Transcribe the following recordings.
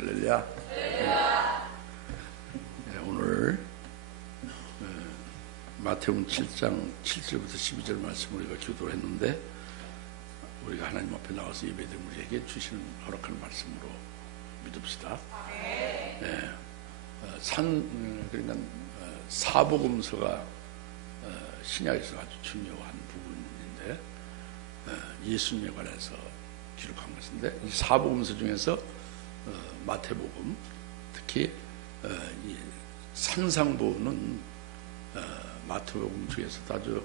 할렐루야. 네, 오늘 마태복음 7장 7절부터 12절 말씀을 우리가 기도를 했는데, 우리가 하나님 앞에 나와서 예배드린 우리에게 주시는 허락하는 말씀으로 믿읍시다. 네, 그러니까 사복음서가 신약에서 아주 중요한 부분인데, 예수님에 관해서 기록한 것인데, 이 사복음서 중에서 마태복음, 특히 이 산상보는 마태복음 중에서도 아주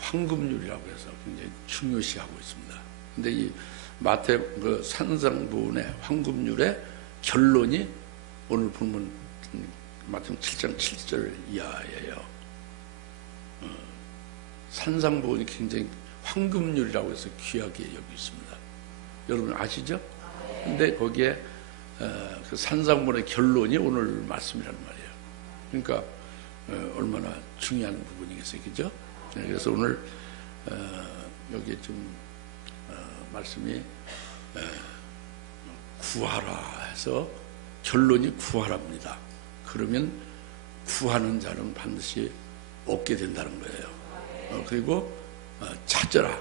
황금률이라고 해서 굉장히 중요시하고 있습니다. 근데 이 그 산상보의 황금률의 결론이 오늘 본문 마태복음 7장 7절 이하예요. 산상보는 굉장히 황금률이라고 해서 귀하게 여기 있습니다. 여러분 아시죠? 근데 거기에 그 산상보의 결론이 오늘 말씀이라는 말이에요. 그러니까 얼마나 중요한 부분이겠어요, 그죠? 네, 그래서 오늘 여기에 좀 말씀이 구하라 해서 결론이 구하랍니다. 그러면 구하는 자는 반드시 얻게 된다는 거예요. 그리고 찾아라.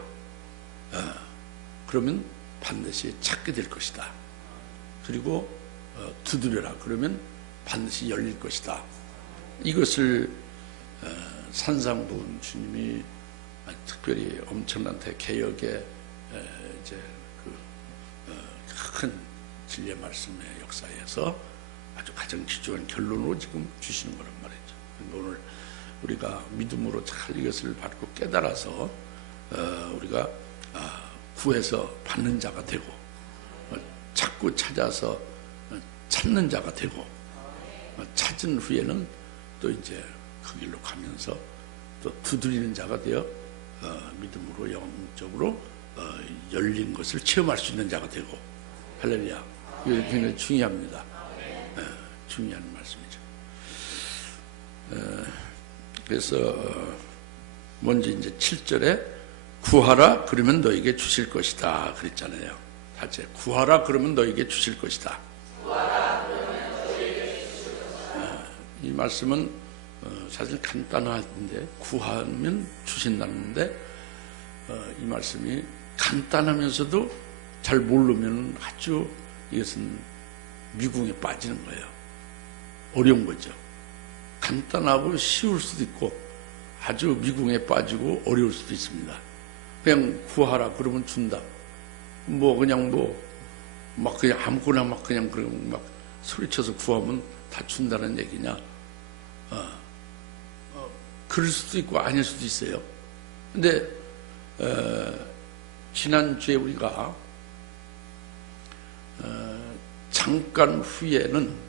그러면 반드시 찾게 될 것이다. 그리고 두드려라. 그러면 반드시 열릴 것이다. 이것을 산상보훈 주님이 특별히 엄청난 대개혁의 이제 큰 진리의 말씀의 역사에서 아주 가장 기초한 결론으로 지금 주시는 거란 말이죠. 오늘 우리가 믿음으로 잘 이것을 받고 깨달아서 우리가 구해서 받는 자가 되고, 찾고 찾아서 찾는 자가 되고, 찾은 후에는 또 이제 그 길로 가면서 또 두드리는 자가 되어 믿음으로 영적으로 열린 것을 체험할 수 있는 자가 되고. 할렐루야. 이거 굉장히 중요합니다. 중요한 말씀이죠. 그래서 먼저 이제 7절에 구하라 그러면 너에게 주실 것이다 그랬잖아요. 다시 구하라 그러면 너에게 주실 것이다. 이 말씀은 사실 간단한데, 구하면 주신다는데, 이 말씀이 간단하면서도 잘 모르면 아주 이것은 미궁에 빠지는 거예요. 어려운 거죠. 간단하고 쉬울 수도 있고 아주 미궁에 빠지고 어려울 수도 있습니다. 그냥 구하라 그러면 준다. 그냥 막 그냥 아무거나 막 그냥 막 소리쳐서 구하면 다 준다는 얘기냐? 그럴 수도 있고 아닐 수도 있어요. 근데 지난주에 우리가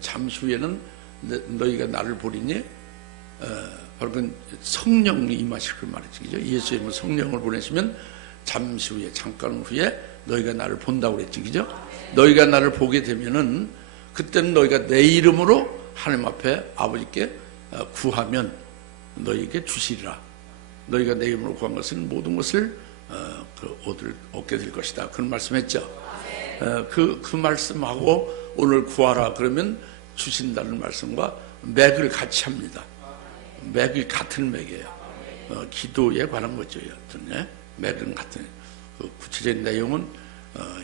잠시 후에는 너희가 나를 보리니, 바로 그 성령이 임하실 그 말이죠. 예수님은 성령을 보내시면 잠시 후에, 잠깐 후에 너희가 나를 본다고 그랬지, 그죠? 너희가 나를 보게 되면은 그때는 너희가 내 이름으로 하나님 앞에 아버지께 구하면 너희에게 주시리라. 너희가 내 이름으로 구한 것은 모든 것을 얻게 될 것이다. 그런 말씀했죠. 그 말씀하고 오늘 구하라 그러면 주신다는 말씀과 맥을 같이 합니다. 맥이 같은 맥이에요. 기도에 관한 거죠. 여튼 맥은 같은. 구체적인 내용은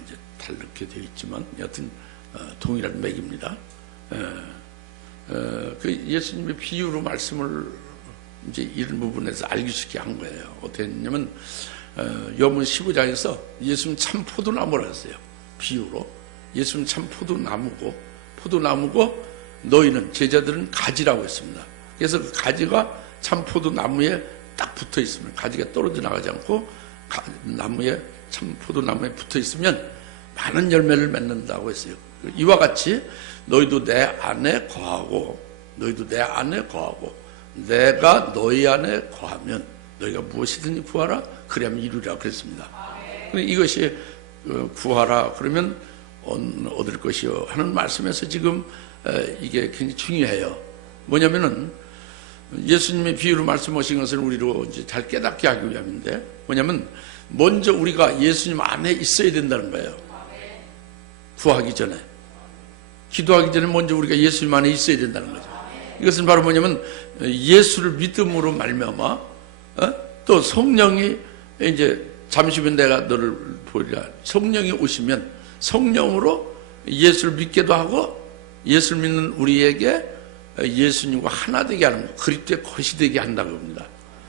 이제 다르게 되어 있지만 여튼 동일한 맥입니다. 그 예수님의 비유로 말씀을 이제 이런 부분에서 알기 쉽게 한 거예요. 어떻게 했냐면 요한복음 15장에서 예수님 참 포도나무라 했어요. 비유로 예수님 참 포도나무고 너희는, 제자들은 가지라고 했습니다. 그래서 그 가지가 참 포도나무에 딱 붙어 있으면, 가지가 떨어져 나가지 않고 나무에, 참 포도나무에 붙어 있으면 많은 열매를 맺는다고 했어요. 이와 같이 너희도 내 안에 거하고 내가 너희 안에 거하면 너희가 무엇이든지 구하라 그리하면 이루리라 그랬습니다. 이것이 구하라 그러면 얻을 것이요 하는 말씀에서 지금 이게 굉장히 중요해요. 뭐냐면은 예수님의 비유로 말씀하신 것을 우리로 이제 잘 깨닫게 하기 위함인데, 뭐냐면 먼저 우리가 예수님 안에 있어야 된다는 거예요. 구하기 전에. 기도하기 전에 먼저 우리가 예수님 안에 있어야 된다는 거죠. 이것은 바로 뭐냐면 예수를 믿음으로 말미암아 또 성령이 이제 잠시 후에 내가 너를 보리라. 성령이 오시면 성령으로 예수를 믿게도 하고 예수를 믿는 우리에게 예수님과 하나 되게 하는 거, 그리스도의 것이 되게 한다고 합니다.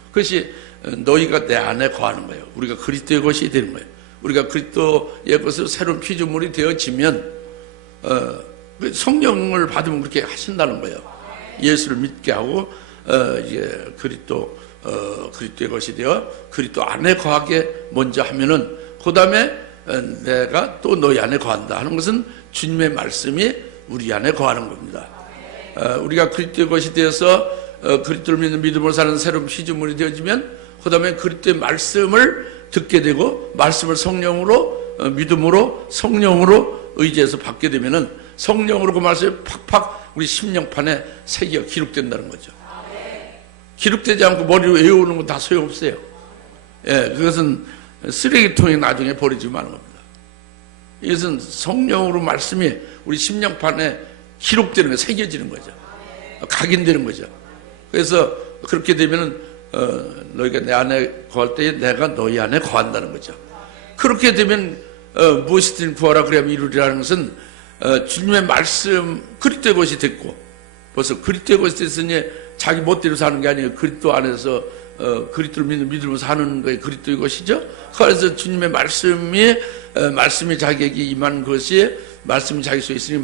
그것이 너희가 내 안에 거하는 거예요. 우리가 그리스도의 것이 되는 거예요. 우리가 그리스도의 것으로 새로운 피조물이 되어지면 성령을 받으면 그렇게 하신다는 거예요. 예수를 믿게 하고 이제 그리스도의 것이 되어 그리스도 안에 거하게 먼저 하면은 그 다음에 내가 또 너희 안에 거한다 하는 것은 주님의 말씀이 우리 안에 거하는 겁니다. 우리가 그리스도의 것이 되어서 그리스도를 믿는 믿음으로 사는 새로운 피조물이 되어지면 그 다음에 그리스도의 말씀을 듣게 되고 말씀을 성령으로 믿음으로 성령으로 의지해서 받게 되면은 성령으로 그 말씀이 팍팍 우리 심령판에 새겨 기록된다는 거죠. 기록되지 않고 머리로 외우는 건 다 소용없어요. 예, 그것은 쓰레기통에 나중에 버리지 마는 겁니다. 이것은 성령으로 말씀이 우리 심령판에 기록되는 거예요. 새겨지는 거죠. 각인되는 거죠. 그래서 그렇게 되면은 너희가 내 안에 거할 때에 내가 너희 안에 거한다는 거죠. 그렇게 되면 무엇이든 구하라 그러면 이루리라는 것은 주님의 말씀 그리스도의 것이 됐고 벌써 그리스도의 것이 됐으니 자기 멋대로 사는 게 아니에요. 그리스도 안에서 그리스도를 믿는 믿음으로 사는 거에 그리스도의 것이죠. 그래서 주님의 말씀이 자기에게 임한 것이 말씀이 자기 속에 있으니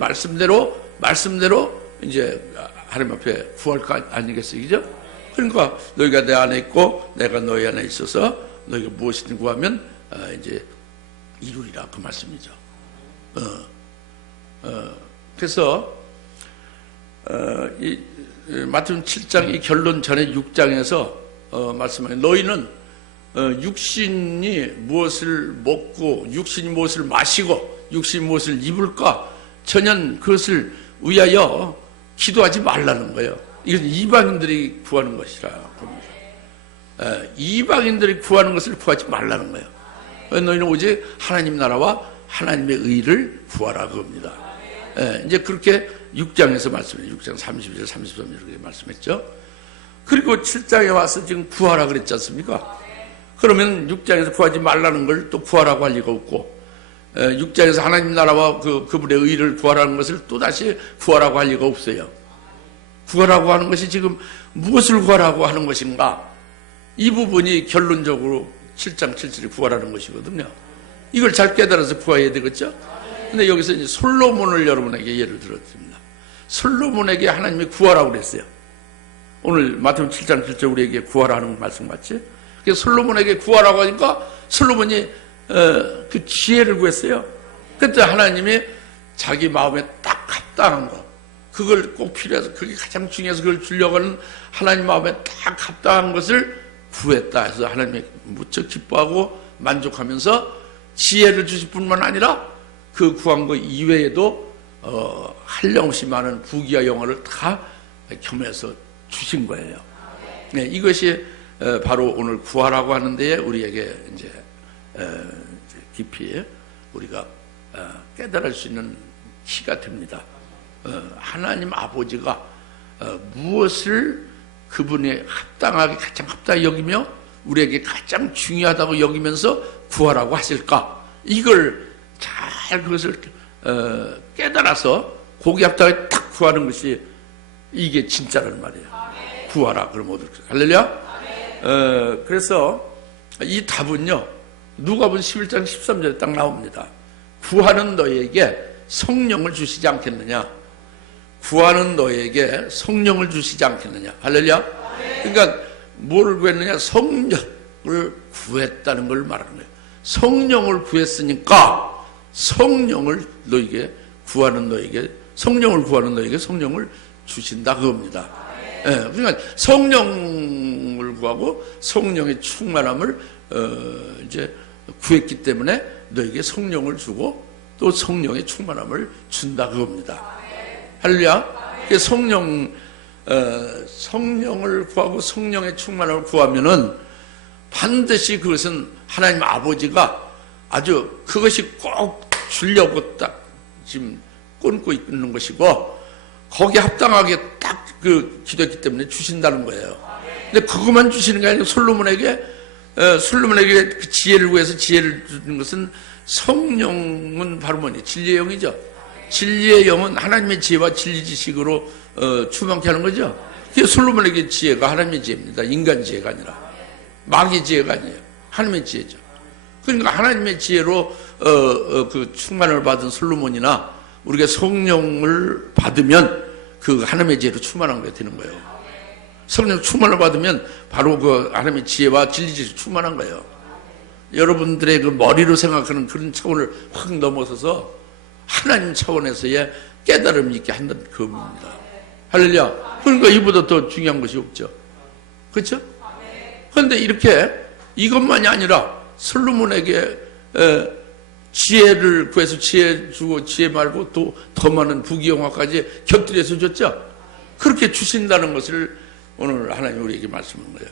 말씀대로 이제 하나님 앞에 구할 거 아니겠어요, 그죠? 그러니까 너희가 내 안에 있고 내가 너희 안에 있어서 너희가 무엇이든 구하면 이제 이루리라 그 말씀이죠. 그래서 이 마태복음 7장 이 결론 전에 6장에서 말씀하는 너희는 육신이 무엇을 먹고 육신이 무엇을 마시고 육신이 무엇을 입을까 전혀 그것을 위하여 기도하지 말라는 거예요. 이건 이방인들이 구하는 것이라 봅니다. 이방인들이 구하는 것을 구하지 말라는 거예요. 너희는 오직 하나님 나라와 하나님의 의를 구하라 그겁니다. 이제 그렇게 6장에서 말씀해요. 6장 32절 33절 이렇게 말씀했죠. 그리고 7장에 와서 지금 구하라 그랬지 않습니까? 그러면 6장에서 구하지 말라는 걸 또 구하라고 할 리가 없고 6장에서 하나님 나라와 그분의 의를 구하라는 것을 또다시 구하라고 할 리가 없어요. 구하라고 하는 것이 지금 무엇을 구하라고 하는 것인가? 이 부분이 결론적으로 7장 7절에 구하라는 것이거든요. 이걸 잘 깨달아서 구해야 되겠죠? 근데 여기서 이제 솔로몬을 여러분에게 예를 들어드립니다. 솔로몬에게 하나님이 구하라고 그랬어요. 오늘 마태복음 7장 7절 우리에게 구하라는 말씀 맞지? 그래서 솔로몬에게 구하라고 하니까 솔로몬이 그 지혜를 구했어요. 그때 하나님이 자기 마음에 딱 합당한 거, 그걸 꼭 필요해서 그게 가장 중요해서 그걸 주려고 하는 하나님 마음에 딱 합당한 것을 구했다 해서 하나님이 무척 기뻐하고 만족하면서 지혜를 주실 뿐만 아니라 그 구한 거 이외에도 한량없이 많은 부귀와 영화를 다 겸해서 주신 거예요. 네, 이것이 바로 오늘 구하라고 하는 데에 우리에게 이제 깊이 우리가 깨달을 수 있는 키가 됩니다. 하나님 아버지가 무엇을 그분이 합당하게 가장 합당하게 여기며 우리에게 가장 중요하다고 여기면서 구하라고 하실까? 이걸 잘 그것을 깨달아서 고기 합당하게 딱 구하는 것이 이게 진짜란 말이에요. 구하라 그러면 어떻게 할렐루야? 그래서 이 답은요 누가복음 11장 13절에 딱 나옵니다. 구하는 너에게 성령을 주시지 않겠느냐? 구하는 너에게 성령을 주시지 않겠느냐? 할렐루야? 그러니까 뭐를 구했느냐? 성령을 구했다는 걸 말하는 거예요. 성령을 구했으니까 성령을 너에게 구하는 너에게 성령을 구하는 너에게 성령을 주신다 그겁니다. 그러니까 성령을 구하고 성령의 충만함을 이제 구했기 때문에 너에게 성령을 주고 또 성령의 충만함을 준다 그겁니다. 할렐루야. 성령을 구하고 성령의 충만함을 구하면은 반드시 그것은 하나님 아버지가 아주 그것이 꼭 주려고 딱 지금 끊고 있는 것이고 거기에 합당하게 딱 그 기도했기 때문에 주신다는 거예요. 근데 그것만 주시는 게 아니고 솔로몬에게 그 지혜를 구해서 지혜를 주는 것은 성령은 바로 뭐니? 진리의 영이죠. 진리의 영은 하나님의 지혜와 진리 지식으로 충만케 하는 거죠. 그게 솔로몬에게 지혜가 하나님의 지혜입니다. 인간 지혜가 아니라 마귀의 지혜가 아니에요. 하나님의 지혜죠. 그러니까 하나님의 지혜로 그 충만을 받은 솔로몬이나 우리가 성령을 받으면 그 하나님의 지혜로 충만한 게 되는 거예요. 성령 충만을 받으면 바로 그 하나님의 지혜와 진리 지혜로 충만한 거예요. 여러분들의 그 머리로 생각하는 그런 차원을 확 넘어서서 하나님 차원에서의 깨달음이 있게 한다는 그겁니다. 할렐루야. 그러니까 이보다 더 중요한 것이 없죠. 그렇죠? 그런데 이렇게 이것만이 아니라 솔로몬에게 지혜를 구해서 지혜 주고 지혜 말고 또 더 많은 부귀영화까지 곁들여서 줬죠. 그렇게 주신다는 것을 오늘 하나님 우리에게 말씀한 거예요.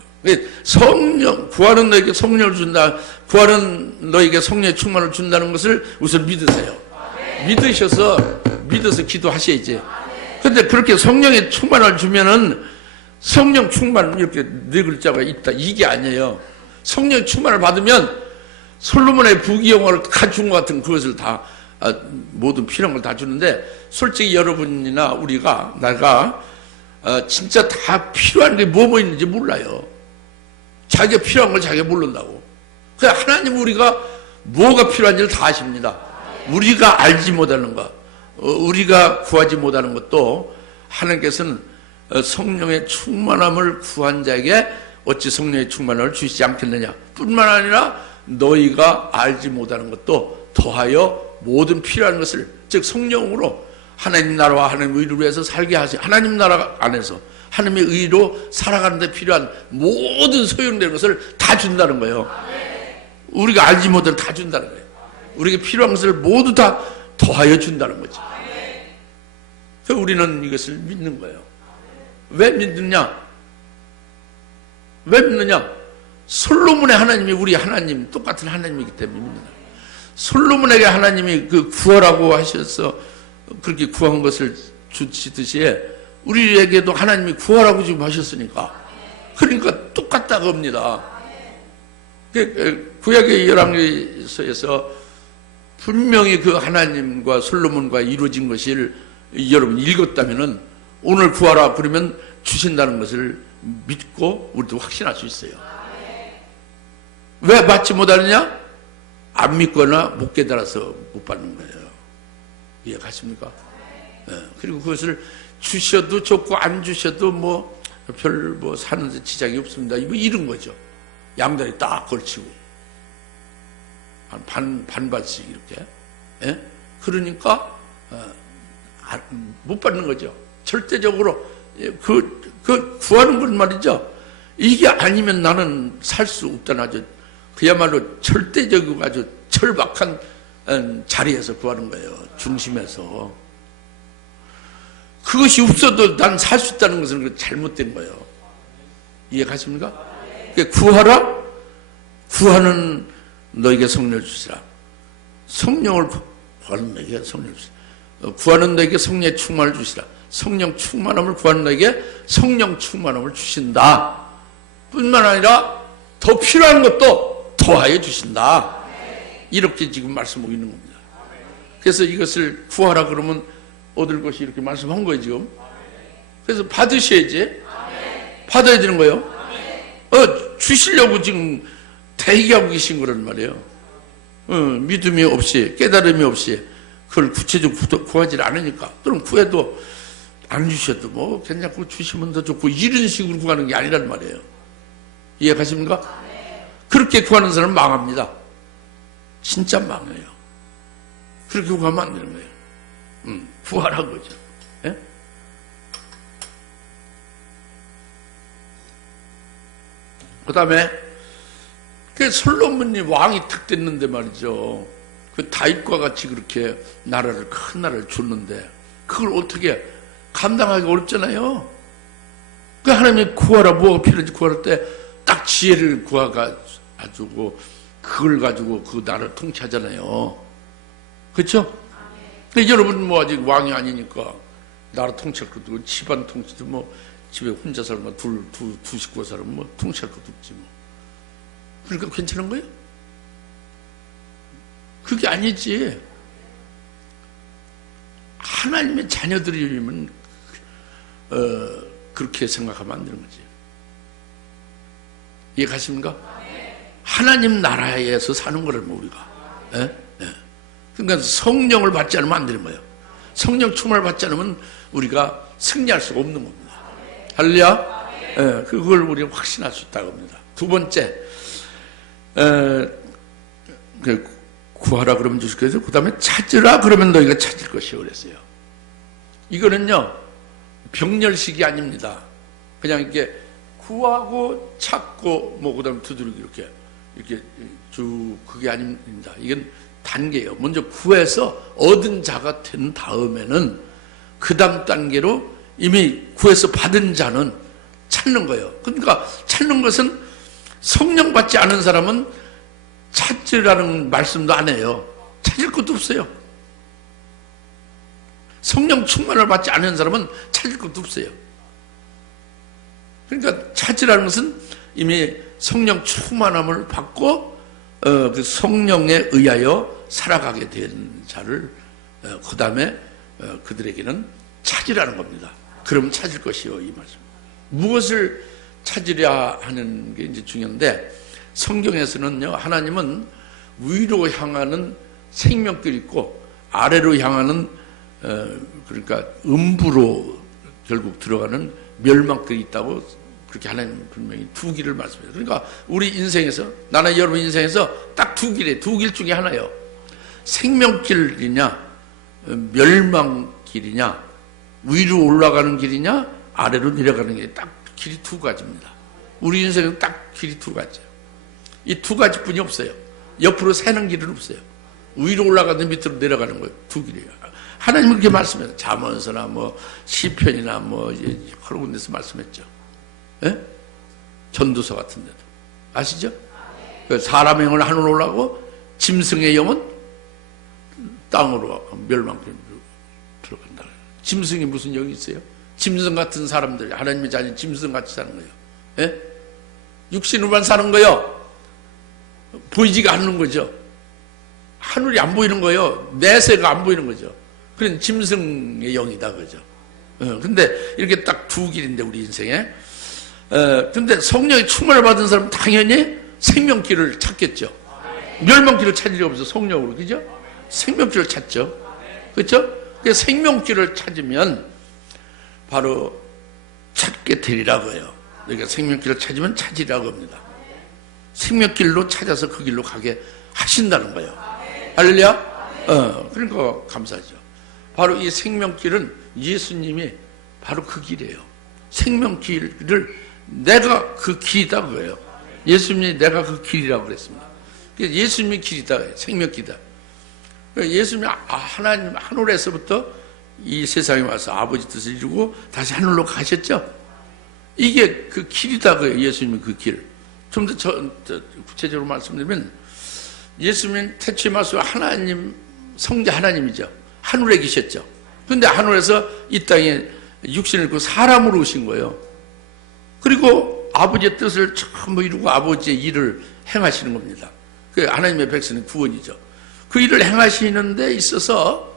성령, 구하는 너에게 성령을 준다. 구하는 너에게 성령의 충만을 준다는 것을 우선 믿으세요. 믿어서 기도하셔야지. 근데 그렇게 성령의 충만을 주면은 성령 충만 이렇게 네 글자가 있다. 이게 아니에요. 성령 충만을 받으면 솔로몬의 부귀영화를 다 준 것 같은 그것을 다 모든 필요한 걸 다 주는데 솔직히 여러분이나 우리가 내가 진짜 다 필요한 게 뭐 있는지 몰라요. 자기가 필요한 걸 자기가 모른다고. 그냥 하나님 우리가 뭐가 필요한지를 다 아십니다. 우리가 알지 못하는 것, 우리가 구하지 못하는 것도 하나님께서는 성령의 충만함을 구한 자에게 어찌 성령의 충만함을 주시지 않겠느냐. 뿐만 아니라 너희가 알지 못하는 것도 더하여 모든 필요한 것을 즉 성령으로 하나님 나라와 하나님의 의를 위해서 살게 하시 하나님 나라 안에서 하나님의 의로 살아가는 데 필요한 모든 소용되는 것을 다 준다는 거예요. 우리가 알지 못하는 다 준다는 거예요. 우리에게 필요한 것을 모두 다 더하여 준다는 거죠. 그래서 우리는 이것을 믿는 거예요. 왜 믿느냐? 왜 믿느냐? 솔로몬의 하나님이 우리 하나님 똑같은 하나님이기 때문에 믿는다. 솔로몬에게 하나님이 그 구하라고 하셔서 그렇게 구한 것을 주시듯이 우리에게도 하나님이 구하라고 지금 하셨으니까 그러니까 똑같다 겁니다. 구약의 열왕기서에서 분명히 그 하나님과 솔로몬과 이루어진 것을 여러분 읽었다면은 오늘 구하라 그러면 주신다는 것을 믿고 우리도 확신할 수 있어요. 왜 받지 못하느냐? 안 믿거나 못 깨달아서 못 받는 거예요. 이해가십니까? 네. 그리고 그것을 주셔도 좋고 안 주셔도 별 사는데 지장이 없습니다. 이런 거죠. 양다리 딱 걸치고 반반씩 이렇게. 예? 그러니까 못 받는 거죠. 절대적으로 구하는 건 말이죠. 이게 아니면 나는 살 수 없다는 아주 그야말로 절대적이고 아주 절박한 자리에서 구하는 거예요. 중심에서. 그것이 없어도 난 살 수 있다는 것은 잘못된 거예요. 이해가십니까? 구하라. 구하는 너에게 성령을 주시라. 성령을 구하는 너에게 성령을 주시라. 구하는 너에게 성령의 충만을 주시라. 성령 충만함을 구하는 너에게 성령 충만함을 주신다. 뿐만 아니라 더 필요한 것도 더하여 주신다. 이렇게 지금 말씀하고 있는 겁니다. 그래서 이것을 구하라 그러면 얻을 것이 이렇게 말씀한 거예요 지금. 그래서 받으셔야지. 받아야 되는 거예요. 주시려고 지금 대기하고 계신 거란 말이에요. 믿음이 없이 깨달음이 없이 그걸 구체적으로 구하지 않으니까. 그럼 구해도 안 주셔도 괜찮고 주시면 더 좋고 이런 식으로 구하는 게 아니란 말이에요. 이해가십니까? 그렇게 구하는 사람은 망합니다. 진짜 망해요. 그렇게 구하면 안 되는 거예요. 구하라는 거죠. 예? 그 다음에 그 솔로몬이 왕이 탁 됐는데 말이죠. 그 다윗과 같이 그렇게 큰 나라를 줬는데 그걸 어떻게 감당하기 어렵잖아요. 그 하나님이 구하라 뭐가 필요한지 구할 때 딱 지혜를 구해가지고 그걸 가지고 그 나라를 통치하잖아요. 그렇죠? 근데 여러분 뭐 아직 왕이 아니니까 나라 통치할 것도 없고 집안 통치도 뭐 집에 혼자 살면 두 식구가 살면 뭐 통치할 것도 없지 뭐. 그러니까 괜찮은 거예요? 그게 아니지. 하나님의 자녀들이면 그렇게 생각하면 안 되는 거지. 이해가십니까? 하나님 나라에서 사는 거라면 우리가. 예? 예. 그러니까 성령을 받지 않으면 안 되는 거예요. 성령 충만을 받지 않으면 우리가 승리할 수가 없는 겁니다. 할렐루야? 예, 그걸 우리는 확신할 수 있다고 합니다. 두 번째, 구하라 그러면 주실 것이고, 그 다음에 찾으라 그러면 너희가 찾을 것이요 그랬어요. 이거는요 병렬식이 아닙니다. 그냥 이렇게 구하고 찾고 뭐 그다음 두드리기 이렇게 쭉 그게 아닙니다. 이건 단계예요. 먼저 구해서 얻은 자가 된 다음에는 그 다음 단계로 이미 구해서 받은 자는 찾는 거예요. 그러니까 찾는 것은 성령 받지 않은 사람은 찾으라는 말씀도 안 해요. 찾을 것도 없어요. 성령 충만을 받지 않은 사람은 찾을 것도 없어요. 그러니까 찾으라는 것은 이미 성령 충만함을 받고 그 성령에 의하여 살아가게 된 자를 그 다음에 그들에게는 찾으라는 겁니다. 그럼 찾을 것이요 이 말씀. 무엇을 찾으려 하는 게 이제 중요한데, 성경에서는요 하나님은 위로 향하는 생명길이 있고 아래로 향하는 그러니까 음부로 결국 들어가는 멸망길이 있다고 그렇게 하나님 분명히 두 길을 말씀해요. 그러니까 우리 인생에서, 나는 여러분 인생에서 딱 두 길이에요. 두 길 중에 하나예요. 생명길이냐 멸망길이냐, 위로 올라가는 길이냐 아래로 내려가는 길이 딱 길이 두 가지입니다. 우리 인생은 딱 길이 두 가지예요. 이 두 가지뿐이 없어요. 옆으로 새는 길은 없어요. 위로 올라가는 밑으로 내려가는 거예요. 두 길이에요. 하나님은 그렇게 말씀해요. 잠언서나 뭐 시편이나 뭐 여러 군데서 말씀했죠. 예? 전도서 같은 데도 아시죠? 사람의 영은 하늘로 올라가고 짐승의 영은 땅으로 멸망길로 들어간다. 짐승이 무슨 영이 있어요? 짐승 같은 사람들, 하나님의 자녀 짐승같이 사는 거예요. 예? 육신으로만 사는 거예요. 보이지가 않는 거죠. 하늘이 안 보이는 거예요. 내세가 안 보이는 거죠. 그런 짐승의 영이다 그죠. 근데 이렇게 딱 두 길인데 우리 인생에. 근데 성령의 충만을 받은 사람은 당연히 생명길을 찾겠죠. 멸망길을 찾을 리 없어 성령으로, 그죠? 생명길을 찾죠. 그렇죠? 그 생명길을 찾으면 바로 찾게 되리라고 해요. 그러니까 생명길을 찾으면 찾으리라고 합니다. 생명길로 찾아서 그 길로 가게 하신다는 거예요. 할렐루야? 그러니까 감사하죠. 바로 이 생명길은 예수님이 바로 그 길이에요. 생명길을 내가 그 길이다 그거예요. 예수님이 내가 그 길이라고 그랬습니다. 예수님이 길이다, 생명길이다. 예수님이 하나님 하늘에서부터 이 세상에 와서 아버지 뜻을 이루고 다시 하늘로 가셨죠. 이게 그 길이다 그거예요. 예수님이 그 길. 좀 더 구체적으로 말씀드리면 예수님은 태초에 말씀 하나님, 성자 하나님이죠. 하늘에 계셨죠. 그런데 하늘에서 이 땅에 육신을 입고 사람으로 오신 거예요. 그리고 아버지의 뜻을 전부 이루고 아버지의 일을 행하시는 겁니다. 그 하나님의 백성의 구원이죠. 그 일을 행하시는 데 있어서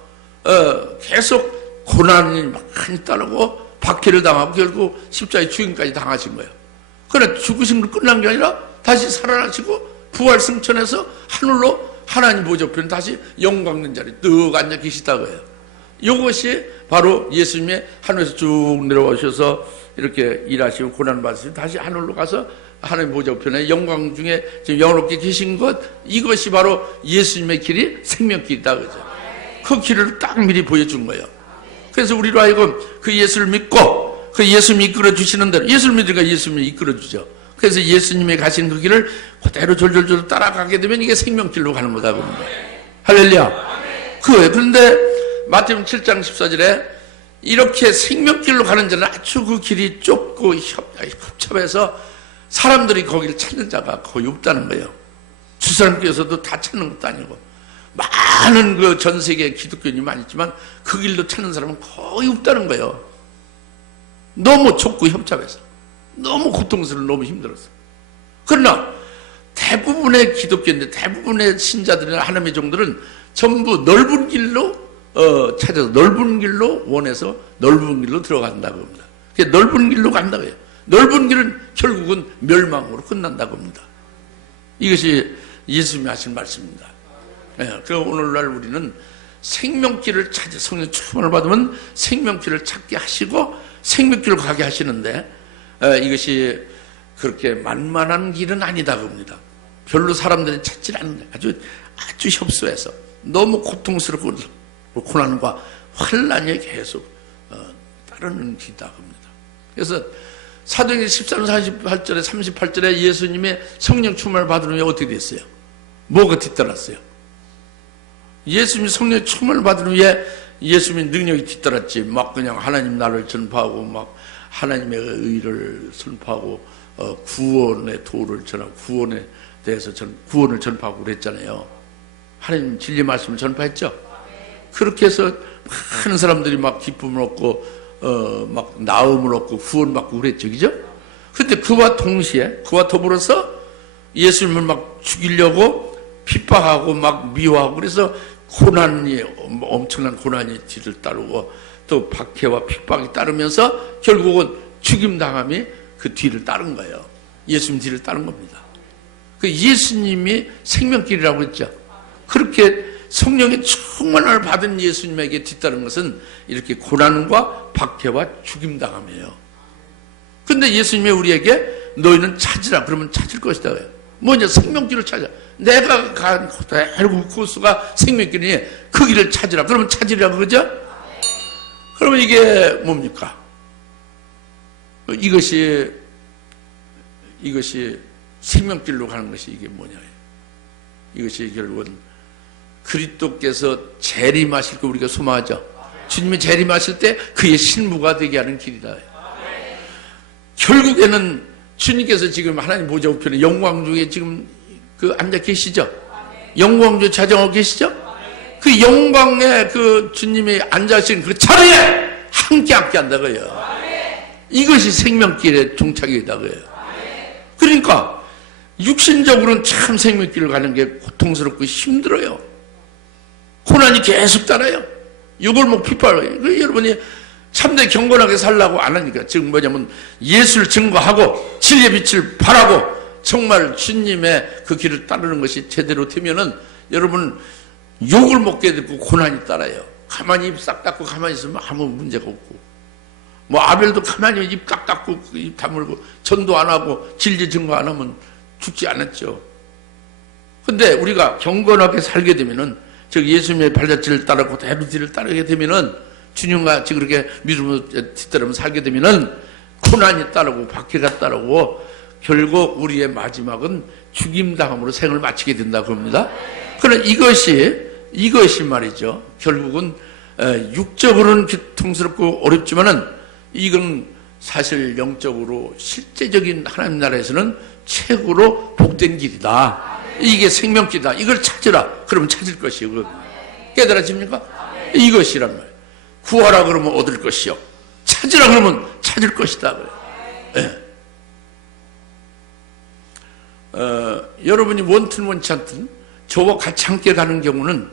계속 고난이 많이 따르고 박해를 당하고 결국 십자가의 죽임까지 당하신 거예요. 그러나 죽으신 걸 끝난 게 아니라 다시 살아나시고 부활 승천해서 하늘로 하나님 보좌편 다시 영광 있는 자리에 뚝 앉아 계시다고 해요. 이것이 바로 예수님의 하늘에서 쭉 내려오셔서 이렇게 일하시고 고난을 받으시고 다시 하늘로 가서 하나님 보좌편에 영광 중에 지금 영원롭게 계신 것, 이것이 바로 예수님의 길이 생명길이다 그죠. 그 길을 딱 미리 보여준 거예요. 그래서 우리로 하여금 그 예수를 믿고 그 예수님이 이끌어 주시는 대로, 예수를 믿으니까 예수님이 이끌어 주죠. 그래서 예수님이 가신 그 길을 그대로 졸졸졸 따라가게 되면 이게 생명길로 가는 거다 그럽니다. 할렐루야. 그런데 마태복음 7장 14절에 이렇게 생명길로 가는 자는 아주 그 길이 좁고 협잡해서 사람들이 거기를 찾는 자가 거의 없다는 거예요. 두 사람께서도 다 찾는 것도 아니고 많은 그 전 세계 기독교인이 많이 있지만 그 길로 찾는 사람은 거의 없다는 거예요. 너무 좁고 협잡해서, 너무 고통스러워, 너무 힘들었어. 그러나 대부분의 기독교인들, 대부분의 신자들이나 하나님의 종들은 전부 넓은 길로 찾아서 넓은 길로 원해서 넓은 길로 들어간다고 합니다. 넓은 길로 간다고 해요. 넓은 길은 결국은 멸망으로 끝난다고 합니다. 이것이 예수님이 하신 말씀입니다. 그 오늘날 우리는 생명길을 찾아, 성령 충만을 받으면 생명길을 찾게 하시고 생명길을 가게 하시는데, 이것이 그렇게 만만한 길은 아니다고 합니다. 별로 사람들이 찾지 않는데 아주 협소해서 너무 고통스럽고 고난과 환란이 계속 따르는 길이라고 합니다. 그래서 사도행전 13, 48절에 38절에 예수님의 성령 충만을 받은 후에 어떻게 됐어요? 뭐가 뒤따랐어요? 예수님이 성령 충만을 받은 후에 예수님의 능력이 뒤따랐지. 막 그냥 하나님 나라를 전파하고 막 하나님의 의를 선포하고 구원의 도를 전하고 구원에 대해서 구원을 전파하고 그랬잖아요. 하나님 진리 말씀을 전파했죠. 그렇게 해서 많은 사람들이 막 기쁨을 얻고 막 나음을 얻고 구원받고 그랬죠. 그죠? 근데 그와 동시에 그와 더불어서 예수님을 막 죽이려고 핍박하고 막 미워하고 그래서 고난이, 엄청난 고난이 뒤를 따르고 또 박해와 핍박이 따르면서 결국은 죽임당함이 그 뒤를 따른 거예요. 예수님 뒤를 따른 겁니다. 그 예수님이 생명길이라고 했죠. 그렇게 성령의 충만을 받은 예수님에게 뒤따른 것은 이렇게 고난과 박해와 죽임당함이에요. 근데 예수님이 우리에게 너희는 찾으라 그러면 찾을 것이다. 뭐냐? 생명길을 찾아. 내가 간 대로 코스가 생명길이니 그 길을 찾으라 그러면 찾으라고 그러죠? 그러면 이게 뭡니까? 이것이 생명길로 가는 것이 이게 뭐냐? 이것이 결국은 그리스도께서 재림하실 거 우리가 소망하죠. 주님이 재림하실 때 그의 신부가 되게 하는 길이다. 결국에는 주님께서 지금 하나님 보좌 우편에 영광 중에 지금 그 앉아 계시죠. 영광 중에 자정하고 계시죠. 그 영광에 그 주님이 앉아 계신 그 자리에 함께 한다고요. 이것이 생명길의 종착이다고요. 그러니까 육신적으로는 참 생명길을 가는 게 고통스럽고 힘들어요. 고난이 계속 따라요. 이걸 뭐 핍박을. 여러분이 참되게 경건하게 살라고 안 하니까. 지금 뭐냐면 예수를 증거하고 진리의 빛을 바라고 정말 주님의 그 길을 따르는 것이 제대로 되면은 여러분 욕을 먹게 되고 고난이 따라요. 가만히 입 싹 닫고 가만히 있으면 아무 문제가 없고, 뭐 아벨도 가만히 입 딱 닫고 입 다물고 전도 안 하고 진리 증거 안 하면 죽지 않았죠. 근데 우리가 경건하게 살게 되면은, 즉 예수님의 발자취를 따르고 대로 뒤를 따르게 되면은, 주님과 같이 그렇게 믿음으로 뒤따르면 살게 되면은 고난이 따르고 박해가 따르고 결국 우리의 마지막은 죽임당함으로 생을 마치게 된다고 합니다. 그러나 이것이 말이죠. 결국은 육적으로는 고통스럽고 어렵지만은 이건 사실 영적으로 실제적인 하나님 나라에서는 최고로 복된 길이다. 이게 생명길이다. 이걸 찾으라. 그러면 찾을 것이고. 깨달아집니까? 이것이란 말이에요. 구하라 그러면 얻을 것이요. 찾으라 그러면 찾을 것이다. 네. 여러분이 원튼 원치 않든 저와 같이 함께 가는 경우는,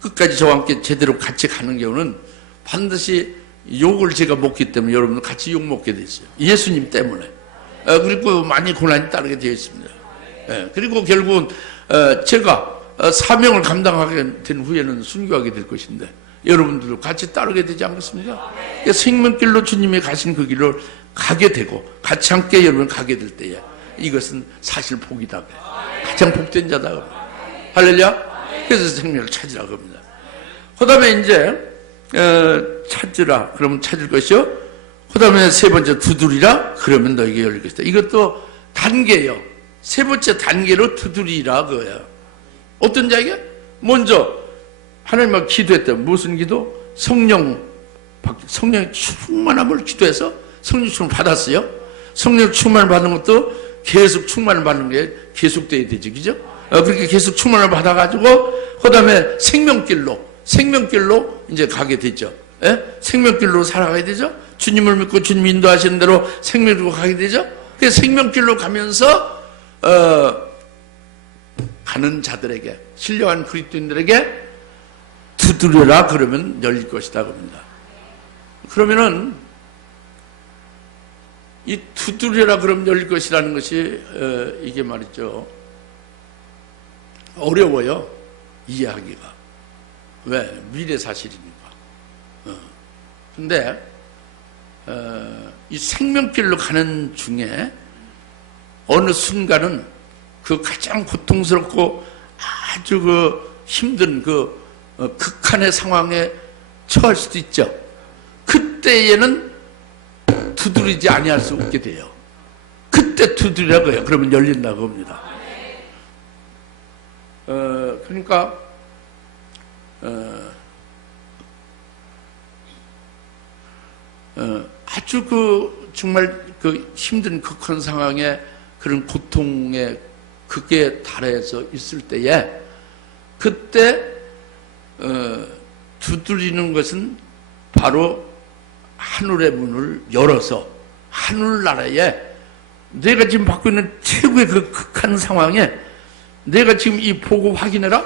끝까지 저와 함께 제대로 같이 가는 경우는 반드시 욕을 제가 먹기 때문에 여러분도 같이 욕 먹게 돼 있어요. 예수님 때문에. 그리고 많이 고난이 따르게 되어 있습니다. 그리고 결국은 제가 사명을 감당하게 된 후에는 순교하게 될 것인데 여러분들도 같이 따르게 되지 않겠습니까? 생명길로 주님이 가신 그 길을 가게 되고 같이 함께 여러분 가게 될 때에 이것은 사실 복이다. 가장 복된 자다. 할렐루야. 그래서 생명을 찾으라고 합니다. 그 다음에 이제 찾으라 그러면 찾을 것이요. 그 다음에 세 번째 두드리라 그러면 너에게 열릴 것이다. 이것도 단계예요. 세 번째 단계로 두드리라 그거예요. 어떤 자에게? 먼저 하나님과 기도했다. 무슨 기도? 성령의 충만함을 기도해서 성령 충만을 받았어요. 성령 충만을 받는 것도 계속 충만을 받는 게 계속돼야 되죠. 그죠? 그렇게 계속 충만을 받아가지고 그 다음에 생명길로 이제 가게 되죠. 예? 생명길로 살아가야 되죠. 주님을 믿고 주님 인도하시는 대로 생명길로 가게 되죠. 그래서 생명길로 가면서 가는 자들에게, 신령한 그리스도인들에게 두드려라 그러면 열릴 것이다 그럽니다. 그러면은 이 두드려라 그러면 열릴 것이라는 것이 이게 말이죠, 어려워요, 이해하기가. 왜? 미래 사실이니까. 근데 이 생명길로 가는 중에 어느 순간은 그 가장 고통스럽고 아주 그 힘든 그 극한의 상황에 처할 수도 있죠. 그때에는 두드리지 아니할 수 없게 돼요. 그때 두드리라고요. 그러면 열린다고 합니다. 그러니까 아주 그 정말 그 힘든 극한 상황에 그런 고통의 극에 달해서 있을 때에 그때 두드리는 것은 바로 하늘의 문을 열어서 하늘나라에 내가 지금 받고 있는 최고의 그 극한 상황에 내가 지금 이 보고 확인해라,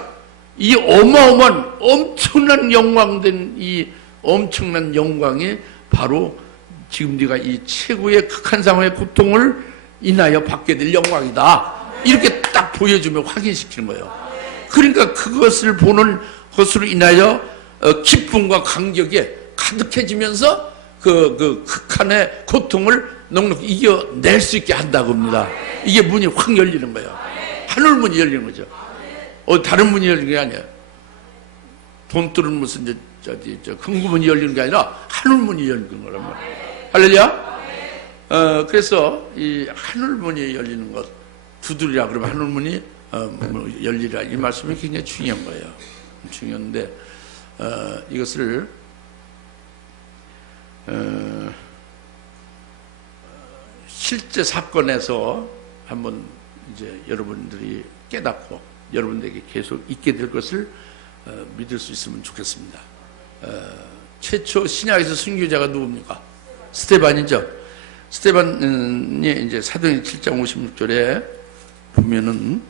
이 어마어마한 엄청난 영광된 이 엄청난 영광이 바로 지금 네가 이 최고의 극한 상황의 고통을 인하여 받게 될 영광이다, 이렇게 딱 보여주며 확인시키는 거예요. 그러니까 그것을 보는 것으로 인하여 기쁨과 감격이 가득해지면서 그 극한의 고통을 넉넉히 이겨낼 수 있게 한다고 합니다. 이게 문이 확 열리는 거예요. 하늘 문이 열리는 거죠. 다른 문이 열리는 게 아니에요. 돈 뚫은 무슨 금구문이 열리는 게 아니라 하늘 문이 열리는 거란 말이에요. 할렐루야. 그래서 이 하늘 문이 열리는 것, 두드리라 그러면 하늘 문이 열리라, 이 말씀이 굉장히 중요한 거예요. 중요한데 이것을 실제 사건에서 한번 이제 여러분들이 깨닫고 여러분들에게 계속 있게 될 것을 믿을 수 있으면 좋겠습니다. 최초 신약에서 순교자가 누굽니까? 스데반이죠. 스데반이 이제 사도행전 7장 56절에 보면은,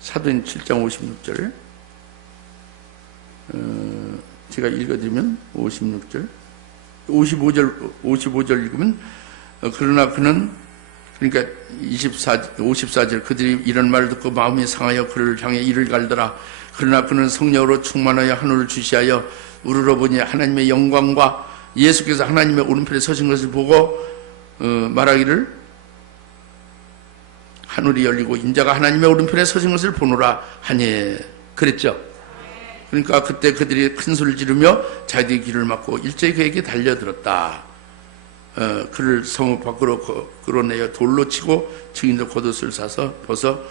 사도행전 7장 56절 제가 읽어드리면 56절 55절 읽으면, 그러나 그는, 그러니까 54절 그들이 이런 말을 듣고 마음이 상하여 그를 향해 이를 갈더라. 그러나 그는 성령으로 충만하여 하늘을 주시하여 우러러 보니 하나님의 영광과 예수께서 하나님의 오른편에 서신 것을 보고 말하기를 하늘이 열리고 인자가 하나님의 오른편에 서신 것을 보노라 하니, 그랬죠. 그러니까 그때 그들이 큰 소리를 지르며 자기들의 길을 막고 일제히 그에게 달려들었다. 그를 성읍 밖으로 끌어내어 돌로 치고 증인들 겉옷을 사서 벗어,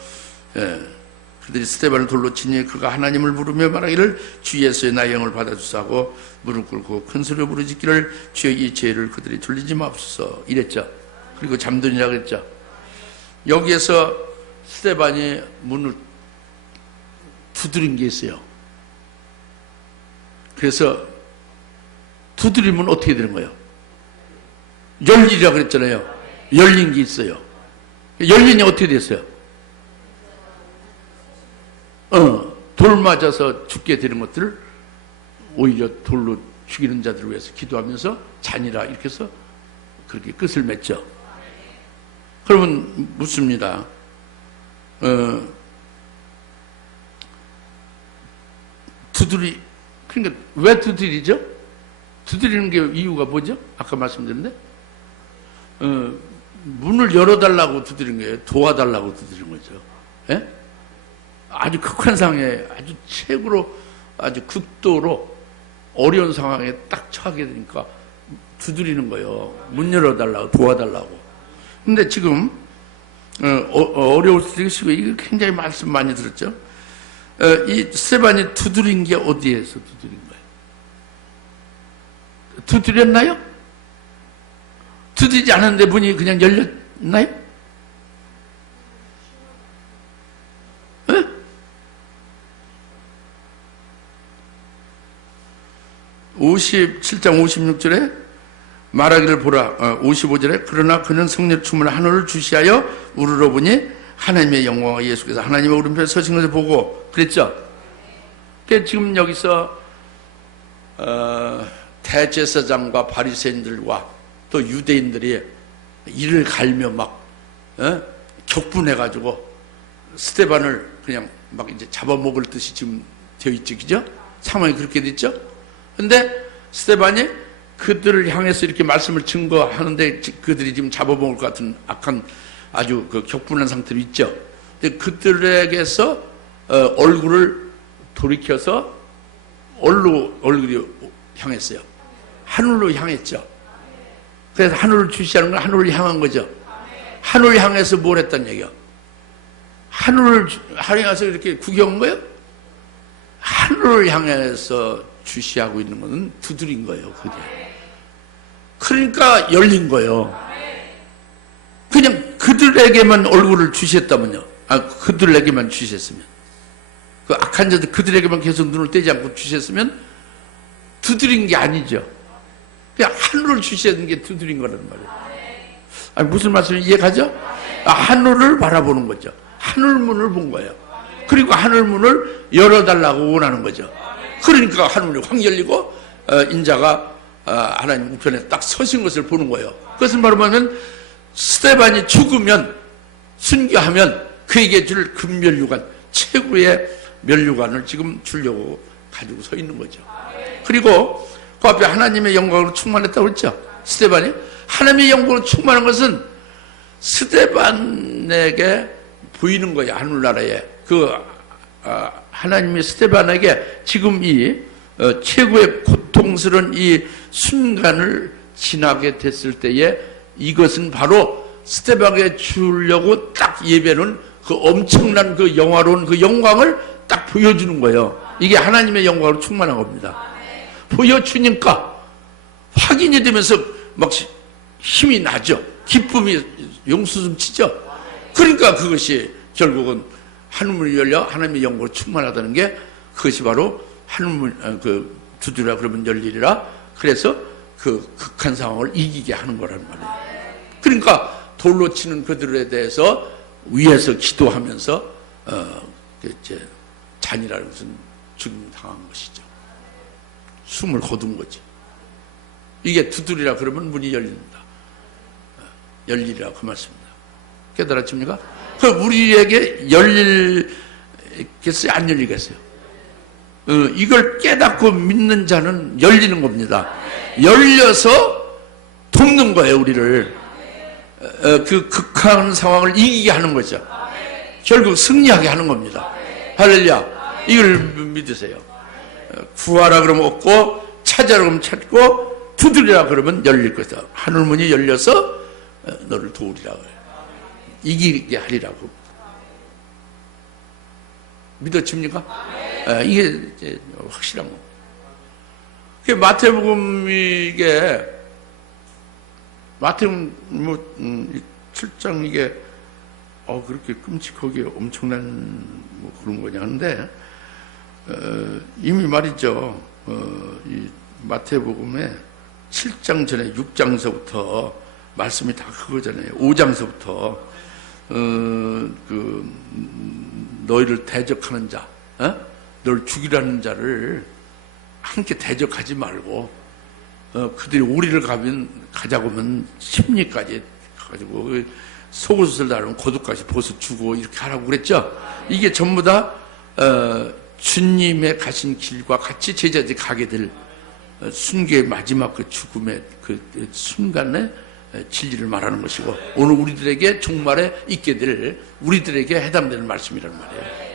그들이 스데반을 돌로 치니 그가 하나님을 부르며 말하기를 주 예수의 나의 영을 받아주사 하고 무릎 꿇고 큰 소리로 부르짖기를 주여 이 죄를 그들이 돌리지 마옵소서, 이랬죠. 그리고 잠드니라 그랬죠. 여기에서 스데반이 문을 두드린 게 있어요. 그래서 두드리면 어떻게 되는 거예요? 열리라 그랬잖아요. 열린 게 있어요. 열리니 어떻게 됐어요? 돌 맞아서 죽게 되는 것들을 오히려 돌로 죽이는 자들을 위해서 기도하면서 잔이라 이렇게 해서 그렇게 끝을 맺죠. 그러면 묻습니다. 그러니까 왜 두드리죠? 두드리는 게 이유가 뭐죠? 아까 말씀드렸는데 문을 열어달라고 두드린 거예요. 도와달라고 두드린 거죠. 예? 아주 극한 상황에 아주 최고로 아주 극도로 어려운 상황에 딱 처하게 되니까 두드리는 거예요. 문 열어달라고, 도와달라고. 근데 지금 어려울 수도 있고 이거 굉장히 말씀 많이 들었죠. 이 스데반이 두드린 게 어디에서 두드린 거예요? 두드렸나요? 두드리지 않았는데 문이 그냥 열렸나요? 에? 57장 56절에 말하기를 보라. 55절에 그러나 그는 성령 충만한 하늘을 주시하여 우러러 보니 하나님의 영광과 예수께서 하나님의 오른편에 서신 것을 보고 그랬죠. 그러니까 지금 여기서 대제사장과 바리새인들과 또 유대인들이 이를 갈며 막 격분해가지고 스데반을 그냥 막 이제 잡아먹을 듯이 지금 되어 있죠, 그죠? 상황이 그렇게 됐죠. 근데 스데반이 그들을 향해서 이렇게 말씀을 증거하는데 그들이 지금 잡아먹을 것 같은 악한 아주 그 격분한 상태로 있죠. 근데 그들에게서 얼굴을 돌이켜서 얼굴이 향했어요. 하늘로 향했죠. 그래서 하늘을 주시하는 건 하늘을 향한 거죠. 하늘을 향해서 뭘 했단 얘기야? 하늘을 향해서 이렇게 구경한 거예요? 하늘을 향해서 주시하고 있는 것은 두드린 거예요. 그게. 그러니까 열린 거예요. 그냥 그들에게만 얼굴을 주셨다면요. 그들에게만 주셨으면. 그 악한 자들 그들에게만 계속 눈을 떼지 않고 주셨으면 두드린 게 아니죠. 그냥 하늘을 주시는 게 두드린 거란 말이에요. 무슨 말씀인지 이해가죠? 하늘을 바라보는 거죠. 하늘문을 본 거예요. 그리고 하늘문을 열어달라고 원하는 거죠. 그러니까 하늘문이 확 열리고 인자가 하나님 우편에 딱 서신 것을 보는 거예요. 그것은 바로 뭐냐면 스데반이 죽으면 순교하면 그에게 줄 금면류관, 최고의 면류관을 지금 주려고 가지고 서 있는 거죠. 그리고 그 앞에 하나님의 영광으로 충만했다고 했죠. 스데반이 하나님의 영광으로 충만한 것은 스데반에게 보이는 거예요. 하늘나라에 하나님이 스데반에게 지금 이 최고의 고통스러운 이 순간을 지나게 됐을 때에 이것은 바로 스데반에게 주려고 딱 예배는 그 엄청난 그 영화로운 그 영광을 딱 보여주는 거예요. 이게 하나님의 영광으로 충만한 겁니다. 보여주니까 확인이 되면서 막 힘이 나죠. 기쁨이 용수숨치죠. 그러니까 그것이 결국은 하늘문이 열려 하나님의 영광으로 충만하다는 게 그것이 바로 하늘문 두드리라 그러면 열리리라. 그래서 그 극한 상황을 이기게 하는 거란 말이에요. 그러니까 돌로 치는 그들에 대해서 위에서 기도하면서 이제 잔이라는 것은 죽임 당한 것이죠. 숨을 거둔 거지. 이게 두드리라 그러면 문이 열립니다. 열리리라 그 말씀입니다. 깨달았습니까? 그 우리에게 열리겠어요? 안 열리겠어요? 이걸 깨닫고 믿는 자는 열리는 겁니다. 열려서 돕는 거예요, 우리를. 그 극한 상황을 이기게 하는 거죠. 결국 승리하게 하는 겁니다. 할렐루야. 이걸 믿으세요. 구하라 그러면 얻고, 찾아라 그러면 찾고, 두드리라 그러면 열릴 것이다. 하늘문이 열려서 너를 도우리라 그래요. 이기게 하리라고. 믿어집니까? 이게 이제 확실한 거. 그 마태복음이 이게 마태복음 7장 이게 그렇게 끔찍하게 엄청난 그런 거냐 하는데 이미 말이죠. 이 마태복음에 7장 전에 6장서부터 말씀이 다 그거잖아요. 5장서부터 너희를 대적하는 자, 너를 죽이라는 자를 함께 대적하지 말고 그들이 오리를 가자고 하면 심리까지 가지고 속옷을 다루면 고도까지 벗어 주고 이렇게 하라고 그랬죠. 이게 전부 다 주님의 가신 길과 같이 제자들이 가게 될 순교의 마지막 그 죽음의 그 순간에 진리를 말하는 것이고 오늘 우리들에게 종말에 있게 될 우리들에게 해당되는 말씀이란 말이에요.